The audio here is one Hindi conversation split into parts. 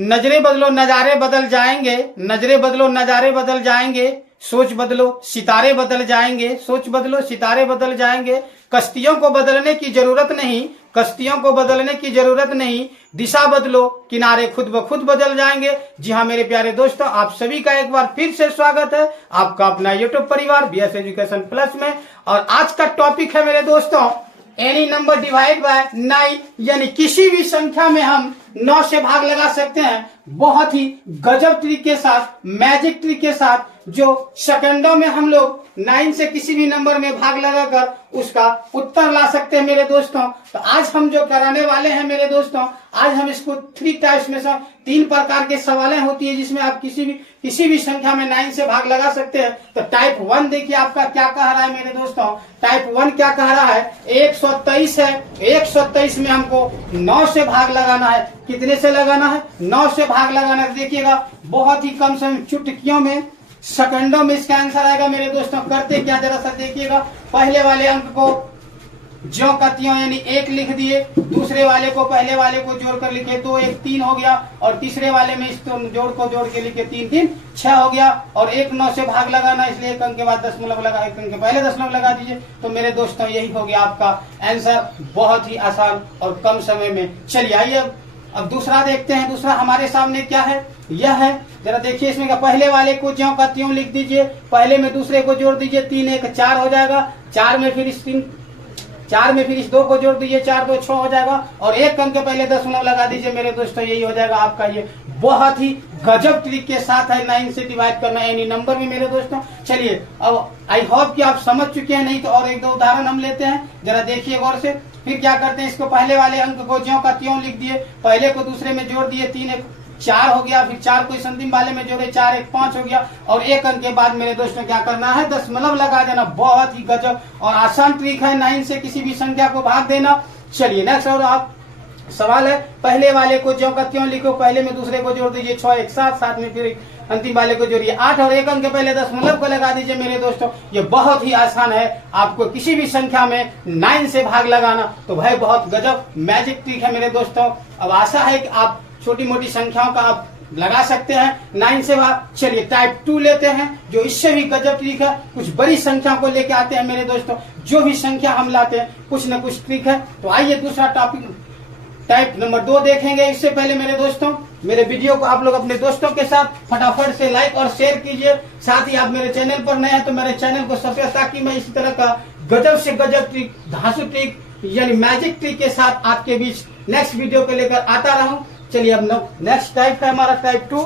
नजरें बदलो नजारे बदल जाएंगे, नजरें बदलो नजारे बदल जाएंगे, सोच बदलो सितारे बदल जाएंगे, सोच बदलो सितारे बदल जाएंगे। कश्तियों को बदलने की जरूरत नहीं, कश्तियों को बदलने की जरूरत नहीं, दिशा बदलो किनारे खुद ब खुद बदल जाएंगे। जी हाँ मेरे प्यारे दोस्तों, आप सभी का एक बार फिर से स्वागत है आपका अपना यूट्यूब परिवार बीएस एजुकेशन प्लस में। और आज का टॉपिक है मेरे दोस्तों, एनी नंबर डिवाइड बाय 9, यानी किसी भी संख्या में हम 9 से भाग लगा सकते हैं। बहुत ही गजब ट्रिक के साथ, मैजिक ट्रिक के साथ, जो सेकंडों में हम लोग 9 से किसी भी नंबर में भाग लगाकर उसका उत्तर ला सकते हैं मेरे दोस्तों। तो आज हम जो कराने वाले हैं मेरे दोस्तों, आज हम इसको 3 टाइप्स में से 3 प्रकार के सवालें होती है जिसमें आप किसी भी संख्या में 9 से भाग लगा सकते हैं। तो टाइप 1 देखिए आपका क्या कह रहा है मेरे दोस्तों। टाइप 1 क्या कह रहा है, 123 है। 123 में हमको 9 से भाग लगाना है। कितने से लगाना है? 9 से भाग लगाना है। देखिएगा बहुत ही कम समय, चुटकियों में, सेकंडों में इसका आंसर आएगा मेरे दोस्तों। करते क्या जरा सा देखिएगा, पहले वाले अंक को ज्यों का त्यों यानी 1 लिख दिए, दूसरे वाले को पहले वाले को जोड़कर लिखे 2 1 3 हो गया, और तीसरे वाले में इस जोड़ के लिखे 3 3 6 हो गया। और 1 9 से भाग लगाना, इसलिए 1 अंक के बाद दशमलव लगा, 1 अंक के पहले दशमलव लगा दीजिए। तो मेरे दोस्तों यही हो गया आपका आंसर, बहुत ही आसान और कम समय में। चलिए आइए अब दूसरा देखते हैं। दूसरा हमारे सामने क्या है, यह है, जरा देखिए इसमें का पहले वाले को ज्यों का त्यों लिख दीजिए, पहले में दूसरे को जोड़ दीजिए, 3 1 4 हो जाएगा। 4 में फिर इस 2 को जोड़ दीजिए, 4 2 6 हो जाएगा, और 1 अंक के पहले दशमलव लगा दीजिए मेरे दोस्तों। यही हो जाएगा आपका ये बहुत ही गजब ट्रिक के साथ है 9 से डिवाइड करना एनी नंबर में मेरे दोस्तों। चलिए अब आई होप कि आप समझ चुके हैं, नहीं तो और 1 2 उदाहरण हम लेते हैं, जरा देखिए गौर से। फिर क्या करते हैं, इसको पहले वाले अंक को ज्यों का त्यों लिख दिए, पहले को दूसरे में जोड़ दिए, 3 1 4 हो गया, फिर 4 को इस अंतिम वाले में जोड़े, 4 1 5 हो गया, और 1 अंक के बाद मेरे दोस्तों क्या करना है, दशमलव लगा देना। बहुत ही गजब और आसान ट्रिक है 9 से किसी भी संख्या को भाग देना। चलिए नेक्स्ट और आप सवाल है, पहले वाले को ज्यों का त्यों लिखो, पहले में दूसरे को जोड़ दीजिए, 6 1 7, 7 में फिर अंतिम वाले को जोड़िए 8, और 1 अंक के पहले दशमलव को लगा दीजिए मेरे दोस्तों। ये बहुत ही आसान है, आपको किसी भी संख्या में 9 से भाग लगाना। तो भाई बहुत गजब मैजिक ट्रिक है मेरे दोस्तों। अब आशा है कि आप छोटी मोटी संख्याओं का आप लगा सकते हैं 9 से भाग। चलिए टाइप 2 लेते हैं, जो इससे भी गजब ट्रिक है। कुछ बड़ी संख्या को लेके आते हैं मेरे दोस्तों, जो भी संख्या हम लाते हैं कुछ न कुछ ट्रिक है। तो आइए दूसरा टॉपिक टाइप नंबर 2 देखेंगे। इससे पहले मेरे दोस्तों, मेरे वीडियो को आप लोग अपने दोस्तों के साथ फटाफट से लाइक और शेयर कीजिए। साथ ही आप मेरे चैनल पर नए हैं तो मेरे चैनल को सब्सक्राइब, ताकि मैं इसी तरह का गजब से गजब ट्रिक, धांसू ट्रिक यानी मैजिक ट्रिक के साथ आपके बीच नेक्स्ट वीडियो को लेकर आता रहूं। चलिए अब नेक्स्ट टाइप है हमारा टाइप 2।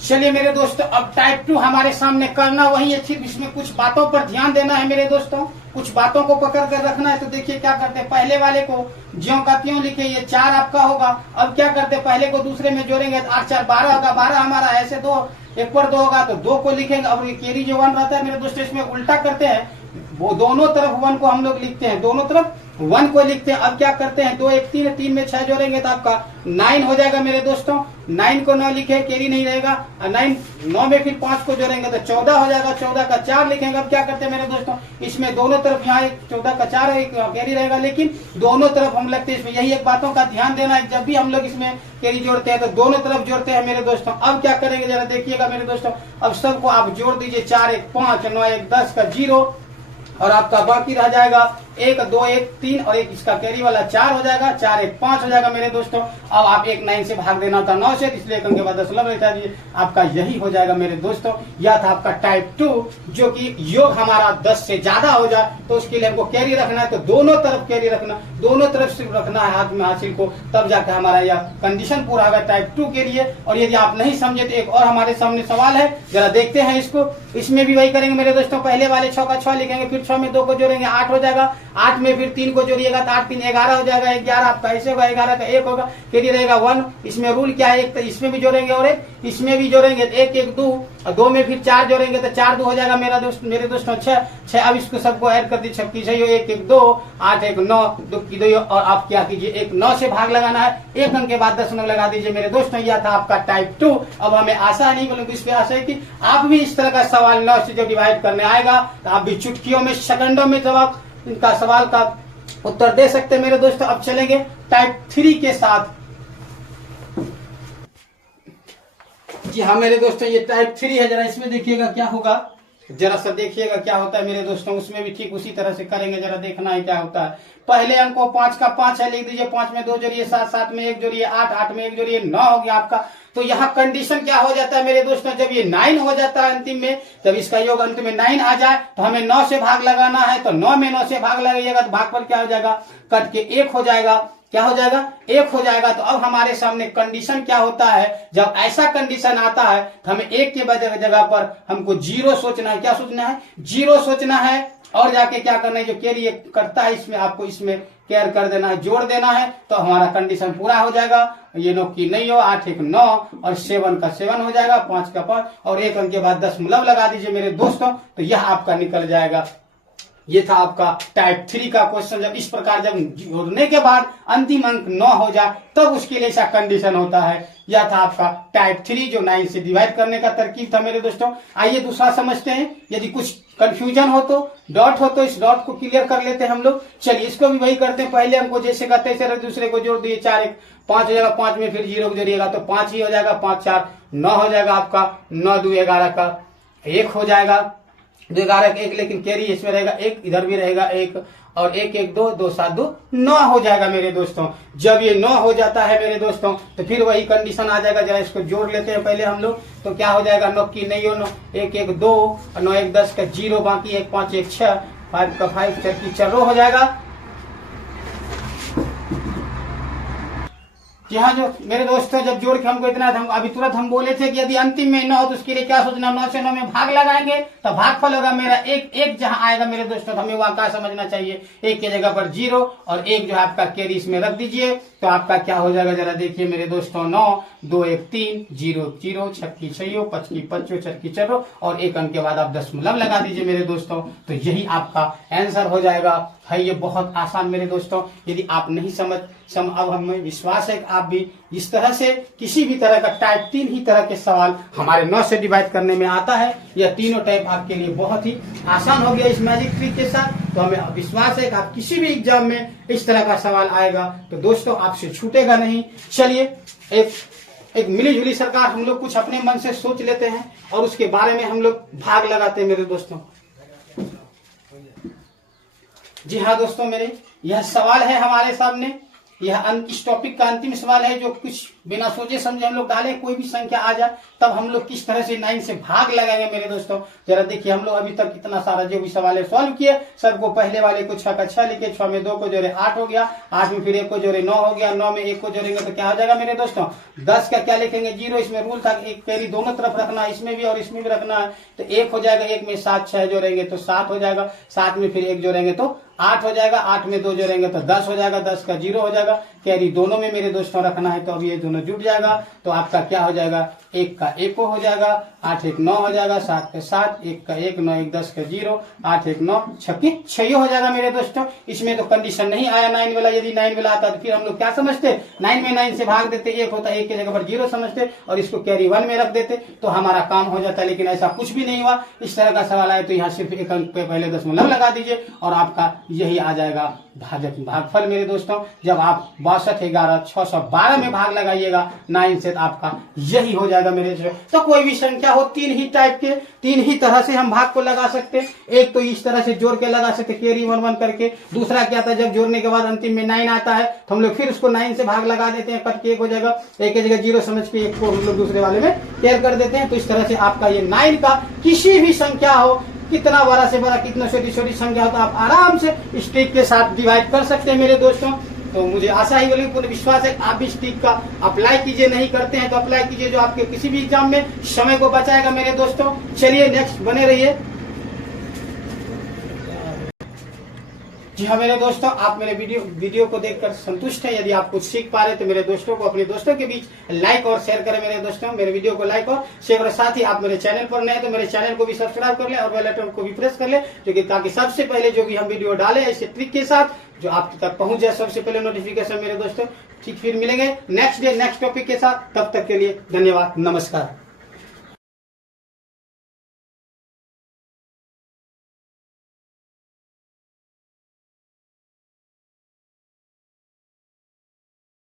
चलिए मेरे दोस्तों, अब टाइप 2 हमारे सामने करना वही है, सिर्फ इसमें कुछ बातों पर ध्यान देना है मेरे दोस्तों, कुछ बातों को पकड़ कर रखना है। तो देखिए क्या करते हैं, पहले वाले को ज्यों का त्यों लिखे, ये 4 आपका होगा। अब क्या करते हैं, पहले को दूसरे में जोड़ेंगे, 8 4 12 होगा, 12 हमारा ऐसे 2 1 पर 2 होगा, तो 2 को लिखेंगे। अब ये कैरी जो 1 रहता है मेरे दोस्तों, इसमें उल्टा करते हैं, वो दोनों तरफ 1 को हम लोग लिखते हैं, दोनों तरफ 1 को लिखते हैं। अब क्या करते हैं, 2 1 3 3 में 6 जोड़ेंगे तो आपका 9 हो जाएगा मेरे दोस्तों। 9 को 9 लिखे, कैरी नहीं रहेगा, 9 में फिर 5 को जोड़ेंगे तो 14 हो जाएगा, 14 का 4 लिखेंगे। अब क्या करते हैं मेरे दोस्तों, इसमें दोनों तरफ, यहाँ 14 का 4 है, कैरी रहेगा, लेकिन दोनों तरफ हम लगते हैं इसमें। यही एक बातों का ध्यान देना है, जब भी हम लोग इसमें कैरी जोड़ते हैं तो दोनों तरफ जोड़ते हैं मेरे दोस्तों। अब क्या करेंगे जरा देखिएगा मेरे दोस्तों, अब सबको आप जोड़ दीजिए, 4 1 5 9 1 10 का 0, और आपका बाकी रह जाएगा 1 2 1 3, और एक इसका कैरी वाला 4 हो जाएगा, 4 1 5 हो जाएगा मेरे दोस्तों। अब आप 1 9 से भाग देना था 9 से, इसलिए 1 अंक के बाद दशमलव लिखा दीजिए, आपका यही हो जाएगा मेरे दोस्तों। यह था आपका टाइप 2, जो कि योग हमारा 10 से ज्यादा हो जाए तो उसके लिए हमको कैरी रखना है। तो दोनों तरफ कैरी रखना, दोनों तरफ से रखना है हाथ में हासिल को, तब जाकर हमारा यह कंडीशन पूरा होगा टाइप 2 के लिए। और यदि आप नहीं समझे तो एक और हमारे सामने सवाल है, जरा देखते हैं इसको। इसमें भी वही करेंगे मेरे दोस्तों, पहले वाले 6 का 6 लिखेंगे, फिर 6 में 2 को जोड़ेंगे, 8 हो जाएगा, 8 में फिर 3 को जोड़िएगा तो 8 3 11 हो जाएगा, 11 आपका ऐसे होगा, 11 का 1 होगा, कैरी रहेगा 1। इसमें रूल क्या है, एक तो इसमें भी जोड़ेंगे और एक इसमें भी जोड़ेंगे, 1 1 2, और 2 में फिर 4 जोड़ेंगे तो 4 2 हो जाएगा मेरे दोस्तों 6। अब इसको सबको ऐड कर दीजिए, 36 है, 1 1 2 8 1 9 2 की 2, और आप क्या कीजिए, 1 9 से भाग लगाना है, 1 अंक के बाद दशमलव लगा दीजिए मेरे दोस्तों। यह था आपका टाइप 2। अब हमें आशा नहीं, बल्कि इस पे आशा है कि आप भी इस तरह का सवाल 9 से जब डिवाइड करने आएगा तो आप भी चुटकियों में, सेकंडों में जवाब इनका सवाल का उत्तर दे सकते हैं मेरे दोस्तों। अब चलेंगे टाइप 3 के साथ। जी हाँ मेरे दोस्तों, ये टाइप 3 है। जरा इसमें देखिएगा क्या होगा, जरा सा देखिएगा क्या होता है मेरे दोस्तों। उसमें भी ठीक उसी तरह से करेंगे, जरा देखना है क्या होता है। पहले अंक 5 का 5 है, लिख दीजिए 5 में 2 जोड़िए 7, 7 में 1 जोड़िए 8, 8 में 1 जोड़िए 9 हो गया आपका। तो यहाँ कंडीशन क्या हो जाता है मेरे दोस्तों, जब ये 9 हो जाता है अंतिम में, जब इसका योग अंत में 9 आ जाए तो हमें 9 से भाग लगाना है। तो 9 में 9 से भाग लगाइएगा तो भागफल क्या हो जाएगा, कट के 1 हो जाएगा। क्या हो जाएगा, 1 हो जाएगा। तो अब हमारे सामने कंडीशन क्या होता है, जब ऐसा कंडीशन आता है तो हमें 1 के जगह पर हमको 0 सोचना है। क्या सोचना है, 0 सोचना है। और जाके क्या करना है, जो कैरी करता है इसमें आपको इसमें केयर कर देना है, जोड़ देना है। तो हमारा कंडीशन पूरा हो जाएगा। ये 9 की नहीं हो, 8 1 9 और 7 का 7 हो जाएगा, 5 का 5 और 1 अंक के बाद दशमलव लगा दीजिए मेरे दोस्तों। तो यह आपका निकल जाएगा। ये था आपका टाइप 3 का क्वेश्चन। जब इस प्रकार जब जोड़ने के बाद अंतिम अंक 9 हो जाए तब उसके लिए ऐसा कंडीशन होता है। यह था आपका टाइप 3 जो 9 से डिवाइड करने का तरकीब था मेरे दोस्तों। आइए दूसरा समझते हैं। यदि कुछ कंफ्यूजन हो तो डॉट हो तो इस डॉट को क्लियर कर लेते हैं हम लोग। चलिए इसको भी वही करते हैं, पहले हमको जैसे करते हैं दूसरे को जोड़ दिए। 4 1 5 हो जाएगा, 5 में फिर 0 जोड़िएगा तो 5 ही हो जाएगा। 5 4 9 हो जाएगा आपका। 9 2 11 का 1 हो जाएगा। 2 11 1, लेकिन कैरी इसमें रहेगा 1, इधर भी रहेगा 1 और 1 1 2 2 7 2 9 हो जाएगा मेरे दोस्तों। जब ये 9 हो जाता है मेरे दोस्तों तो फिर वही कंडीशन आ जाएगा। जरा इसको जोड़ लेते हैं पहले हम लोग। तो क्या हो जाएगा, 9 की नहीं हो 9, 1 1 2 और 9 1 10 का 0, बाकी 1 5 1 6, 5 का 5 4 की 4 हो जाएगा। जी हाँ जो मेरे दोस्तों, जब जोड़ के हमको इतना हम अभी तुरंत हम बोले थे कि यदि अंतिम में 9 हो तो उसके लिए क्या सोचना, 9 से 9 में भाग लगाएंगे तो भागफल होगा मेरा 1 1 जहां आएगा मेरे दोस्तों। तो हमें वहां क्या समझना चाहिए, 1 की जगह पर 0 और 1 जो है आपका कैरी इसमें रख दीजिए। तो आपका क्या हो जाएगा, जरा देखिए मेरे दोस्तों। 9 2 1 3 0 0, 6 की 6, 5 की 5, 4 की 4 और 1 अंक के बाद आप दशमलव लगा दीजिए मेरे दोस्तों। तो यही आपका आंसर हो जाएगा। है ये बहुत आसान मेरे दोस्तों। यदि आप नहीं अब हमें विश्वास है कि आप भी इस तरह से किसी भी तरह का टाइप 3 ही तरह के सवाल हमारे 9 से डिवाइड करने में आता है। यह तीनों टाइप आपके लिए बहुत ही आसान हो गया इस मैजिक ट्रिक के साथ। तो हमें विश्वास है कि आप किसी भी एग्जाम में इस तरह का सवाल आएगा तो दोस्तों आपसे छूटेगा नहीं। चलिए एक मिलीजुली सरकार हम लोग कुछ अपने मन से सोच लेते हैं और उसके बारे में हम लोग भाग लगाते हैं मेरे दोस्तों। जी हाँ दोस्तों, मेरे यह सवाल है हमारे सामने। यह इस टॉपिक का अंतिम सवाल है जो कुछ बिना सोचे समझे हम लोग डालें। कोई भी संख्या आ जाए तब हम लोग किस तरह से 9 से भाग लगाएंगे मेरे दोस्तों। जरा देखिए, हम लोग अभी तक इतना सारा जो भी सवाल है सॉल्व किए। सबको पहले वाले को 6 का 6 लिखे, 6 में 2 को जोड़े 8 हो गया, 8 में फिर 1 को जोड़े 9 हो गया, 9 में 1 को जोड़ेंगे तो क्या हो जाएगा मेरे दोस्तों 10 का क्या लिखेंगे 0। इसमें रूल था एक कैरी दोनों तरफ रखना है, इसमें भी और इसमें भी रखना है। तो 1 हो जाएगा, 1 में 7 6 जोड़ेंगे तो 7 हो जाएगा, 7 में फिर 1 जोड़ेंगे तो 8 हो जाएगा, 8 में 2 जोड़ेंगे तो 10 हो जाएगा, 10 का 0 हो जाएगा। कैरी दोनों में मेरे दोस्तों रखना है तो अब ये दोनों जुट जाएगा। तो आपका क्या हो जाएगा, 1 का 1 हो जाएगा, 8 1 9 हो जाएगा, 7 का 7, 1 का 1, 9 1 10 का 0, 8 1 9 6 की 6 हो जाएगा मेरे दोस्तों। इसमें तो कंडीशन नहीं आया 9 वाला। यदि 9 वाला आता तो फिर हम लोग क्या समझते, 9 में 9 से भाग देते, 1 होता, 1 की जगह पर 0 समझते और इसको कैरी 1 में रख देते तो हमारा काम हो जाता। लेकिन ऐसा कुछ भी नहीं हुआ। इस तरह का सवाल आए तो यहाँ सिर्फ 1 अंक पे पहले दशमलव लगा दीजिए और आपका यही आ जाएगा भागफल मेरे दोस्तों। जब आप 62 11 612 में भाग लगाइएगा 9 से तो आपका यही हो जाएगा मेरे दोस्तों। तो कोई भी संख्या हो, 3 ही टाइप के 3 ही तरह से हम भाग को लगा सकते हैं। एक तो इस तरह से जोड़ के लगा सकते कैरी 1 1 करके। दूसरा क्या था, जब जोड़ने के बाद अंतिम में 9 आता है तो हम लोग फिर उसको 9 से भाग लगा देते हैं, कट के 1 हो जाएगा, 1 की जगह 0 समझ के 1 को हम लोग दूसरे वाले में केयर कर देते हैं। तो इस तरह से आपका ये 9 का किसी भी संख्या हो, कितना बड़ा से बड़ा कितना छोटी छोटी संख्या हो, तो आप आराम से इस ट्रिक के साथ डिवाइड कर सकते हैं मेरे दोस्तों। तो मुझे आशा ही बोली पूर्ण विश्वास है आप भी इस ट्रिक का अप्लाई कीजिए। नहीं करते हैं तो अप्लाई कीजिए, जो आपके किसी भी एग्जाम में समय को बचाएगा मेरे दोस्तों। चलिए नेक्स्ट बने रहिए। जी हाँ मेरे दोस्तों, आप मेरे वीडियो को देखकर संतुष्ट हैं। यदि आप कुछ सीख पा रहे तो मेरे दोस्तों को अपने दोस्तों के बीच लाइक और शेयर करें मेरे दोस्तों। मेरे वीडियो को लाइक और शेयर करें। साथ ही आप मेरे चैनल पर नए तो मेरे चैनल को भी सब्सक्राइब कर ले और बेल आइकन को भी प्रेस कर ले, जो कि ताकि सबसे पहले जो भी हम वीडियो डालें ऐसे ट्रिक के साथ जो आप तक पहुंच जाए सबसे पहले नोटिफिकेशन मेरे दोस्तों। ठीक, फिर मिलेंगे नेक्स्ट डे नेक्स्ट टॉपिक के साथ। तब तक के लिए धन्यवाद, नमस्कार।